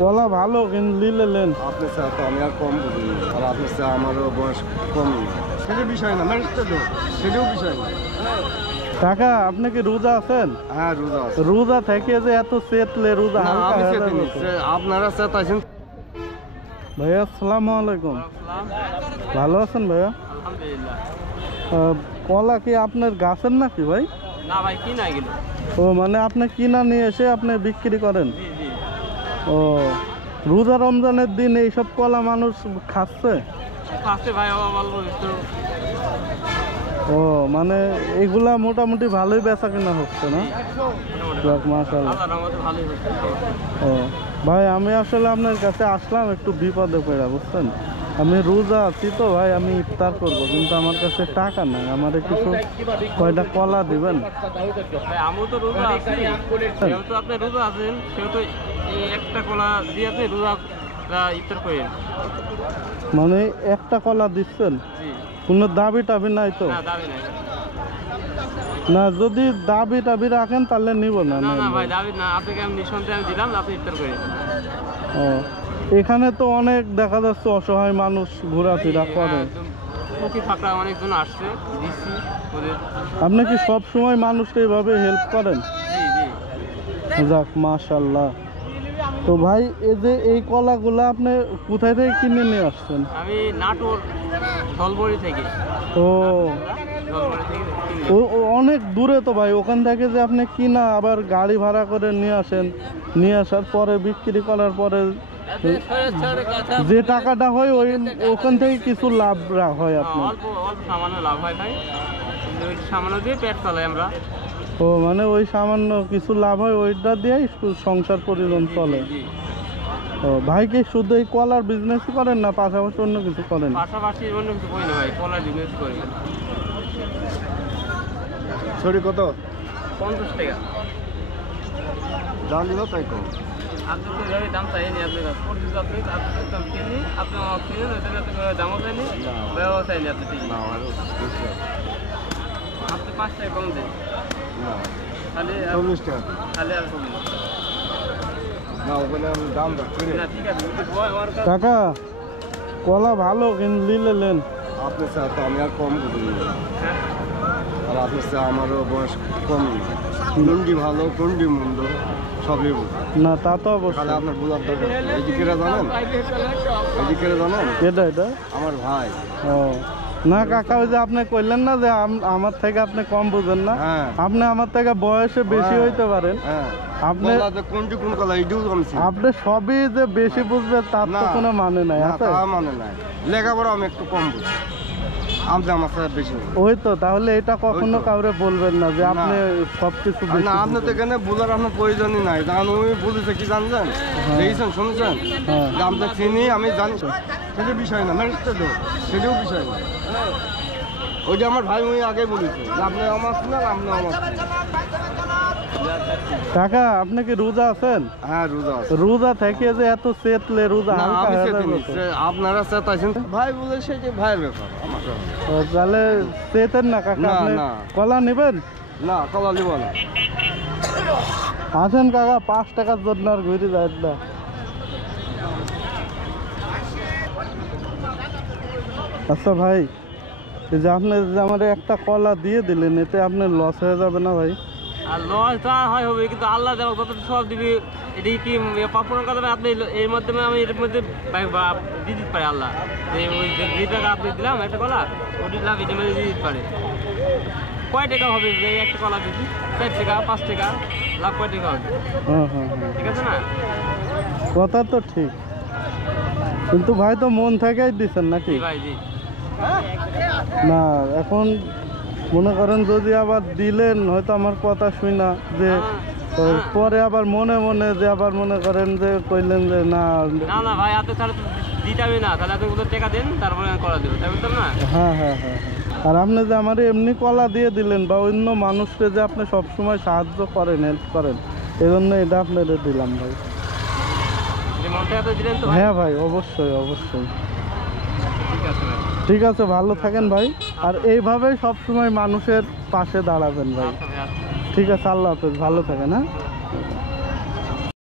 কলা ভালো কিন্তু নিলেন আপনার স্যার তো আমি আর কম বুঝি আর আপনার স্যার আমারও বয়স কম না সেটা বিষয় না সেটাও বিষয় না। কাকা আপনি কি রোজা আছেন? হ্যাঁ রোজা আছে। রোজা থেকে যে এত চেতলে রোজা হালকা হয়ে যাবে। আপনারা চেত আছেন। ভাইয়া আসসালামু আলাইকুম। ভালো আছেন ভাইয়া? আলহামদুলিল্লাহ। কলা কি আপনার গাছের নাকি ভাই? না ভাই কিনা গেল। ও মানে আপনি কিনা নিয়ে এসে আপনি বিক্রি করেন? জি জি। ও রোজা রমজানের দিন এইসব কলা মানুষ খাচ্ছে? খাচ্ছে ভাই অল্প একটু। ও মানে এগুলা মোটামুটি ভালোই বেচা কিনা হচ্ছে না? মাশাআল্লাহ। আল্লাহর রহমতে ভালোই হচ্ছে। ও ভাই আমি আসলে আপনার কাছে আসলাম একটু বিপদে পড়া, বুঝছেন? আমি রোজা আছি তো ভাই, আমি ইফতার করব কিন্তু আমার কাছে টাকা নাই, আমারে কিছু কয়টা কলা দিবেন? ভাই আমিও তো রোজা আছি, যেহেতু আপনি রোজা আছেন সেহেতু এই একটা কলা দিয়ে আপনি রোজা ইফতার করেন। মানে একটা কলা দিচ্ছেন? জি। কোনো দাবি টাবি নাই তো? না দাবি নাই। না যদি দাবি টাবি রাখেন তাহলে নিব না। না না ভাই দাবি না, আপনাকে আমি নিঃসন্দেহে আমি দিলাম, আপনি ইফতার করেন। ও এখানে তো অনেক দেখা যাচ্ছে অসহায় মানুষ ঘোরাফেরা করে। ফকির ফাঁকরা অনেকজন আসছে, দিচ্ছি ওদের। আপনি কি সব সময় মানুষকে এইভাবে হেল্প করেন? জি জি। যাক মাশাআল্লাহ। তো ভাই এই যে এই কলাগুলো আপনি কোথায় থেকে কিনে নিয়ে আসছেন? আমি নাটোর ধলবড়ি থেকে। ও ধলবড়ি থেকে কিনলাম। ও অনেক দূরে তো ভাই, ওখান থেকে যে আপনি কিনা আবার গাড়ি ভাড়া করে নিয়ে আসেন, নিয়ে আসার পরে বিক্রি করার পরে যে টাকাটা হয় ওই ওখান থেকে কিছু লাভ হয় আপনার? অল্প অল্প সামান্য লাভ হয় ভাই, ওই সামান্য দিয়ে পেট চালাই আমরা। ও মানে ওই সামান্য কিছু লাভ হয় ওইটা দিয়েই সংসার পরিজন চলে। জি। ও ভাই কি শুধু এই কলার বিজনেস করেন না পাশাপাশি অন্য কিছু করেন? পাশাপাশি অন্য কিছু করি না ভাই, কলার বিজনেস করি। ছড়ি কত? 50 টাকা। দাম দিল তাই কম। আপনি তো এভাবে দাম চাইনি, আপনি পরিচিত, আপনি আপনার দাম কিনি, আপনি আমার কিনেন, ওইটা দামও চাইনি, ব্যবহার চাইনি আপনি ঠিক না আমার আপনি 5 টাকা কম দেন। না খালি 40 টাকা। খালি আর কম না ওখানে আমি দাম রাখছি না। ঠিক আছে আমার কাছে কাকা কলা ভালো কিন্তু নিলেন। আপনার স্যার তো আমি আর কম বুঝি আর আপনার স্যার আমারও বয়স কম না কোনটি ভালো কোনটি মন্দ সবই বুঝি না তা তো খালি অবশ্যই। আপনার বোঝার দরকার এদিকে জানেন এদিকে জানেন এটা আমার ভাই। ও না কাকা ওই যে আপনি কইলেন না যে আমার থেকে আপনি কম বুঝেন না, হ্যাঁ। আপনি আমার থেকে বয়সে বেশি হ্যাঁ। হইতে পারেন, হ্যাঁ আপনি কোনটি কোন কলা এইটাও জানছি আপনি সবই যে বেশি বুঝবেন তার তো না। কোনো মানে নাই না আছে? তা মানে নাই, লেখাপড়া আমি একটু কম বুঝি, আপনি আমার সাথে বেশি বুঝি। ওই তো তাহলে এটা কখনো ওই তো। কাউরে বলবেন না যে না। আপনি সবকিছু আর বেশি না আপনি তো বুঝেন। এখানে বোঝার আপনার প্রয়োজনই নাই, কারণ ওই বুঝেছে কি জানছেন, দেখেছেন শুনেছেন হ্যাঁ। যে আপনি চিনি আমি জানি সেটা বিষয় না, সেটাও বিষয় না। ওই যে আমার ভাই ওই আগে বলেছে যে আপনি আমার শুনেন আপনি আমার শুনেন। কাকা আপনি কি রোজা আছেন? হ্যাঁ রোজা আছে। রোজা থেকে যে এত চেতলে রোজা না হালকা আমি হয়ে চেতিনি, যাবে তো। আপনারা চেতাইছেন ভাই বলেছে যে ভাইয়ের ব্যাপার আমার ব্যাপার। ও, তাহলে চেতেন না কাকা, না, আপনি না। কলা নেবেন? না কলা নিব না। আসেন কাকা 5 টাকার জন্য আর ঘুরে যায় না। আচ্ছা ভাই এই যে আপনি যে আমার একটা কলা দিয়ে দিলেন এতে আপনার লস হয়ে যাবে না ভাই? আর লস তো হয় হবে, কিন্তু আল্লাহ দেওয়া যত সব দিবি, এটি কি পাপড়ের কথা আপনি এর মাধ্যমে আমি এর মধ্যে দিয়ে দিতে পারি আল্লাহ, যে ওই যে টাকা আপনি দিলাম একটা কলা ওটি লাভ এটার মধ্যে দিয়ে দিতে পারে। কয় টাকা হবে এই একটা কলা দিদি? 4 টাকা 5 টাকা লাভ কয় টাকা হবে? হ্যাঁ, ঠিক আছে না? কথা তো ঠিক, কিন্তু ভাই তো মন থেকেই দিচ্ছেন নাকি? জি ভাই জি। না এখন মনে করেন যদি আবার দিলেন হয়তো আমার কথা শুই না যে পরে আবার মনে মনে যে আবার মনে করেন যে কইলেন যে না। না না ভাই আপনি তাহলে তো দিতে হবে না, তাহলে আপনি ওদের টাকা দেন তারপরে আমি করা দেবো, তাই বলতাম না? হ্যাঁ হ্যাঁ হ্যাঁ আর আপনি যে আমার এমনি কলা দিয়ে দিলেন বা অন্য মানুষকে যে আপনি সবসময় সাহায্য করেন হেল্প করেন এই জন্য এটা আপনাদের দিলাম ভাই। মন থেকে তো দিলেন তো ভাই? হ্যাঁ ভাই অবশ্যই অবশ্যই। ঠিক আছে ভাই। ঠিক আছে ভালো থাকেন ভাই, আর এইভাবেই সবসময় মানুষের পাশে দাঁড়াবেন ভাই। আচ্ছা ভাই, আচ্ছা। ঠিক আছে আল্লাহ হাফেজ, ভালো থাকেন হ্যাঁ।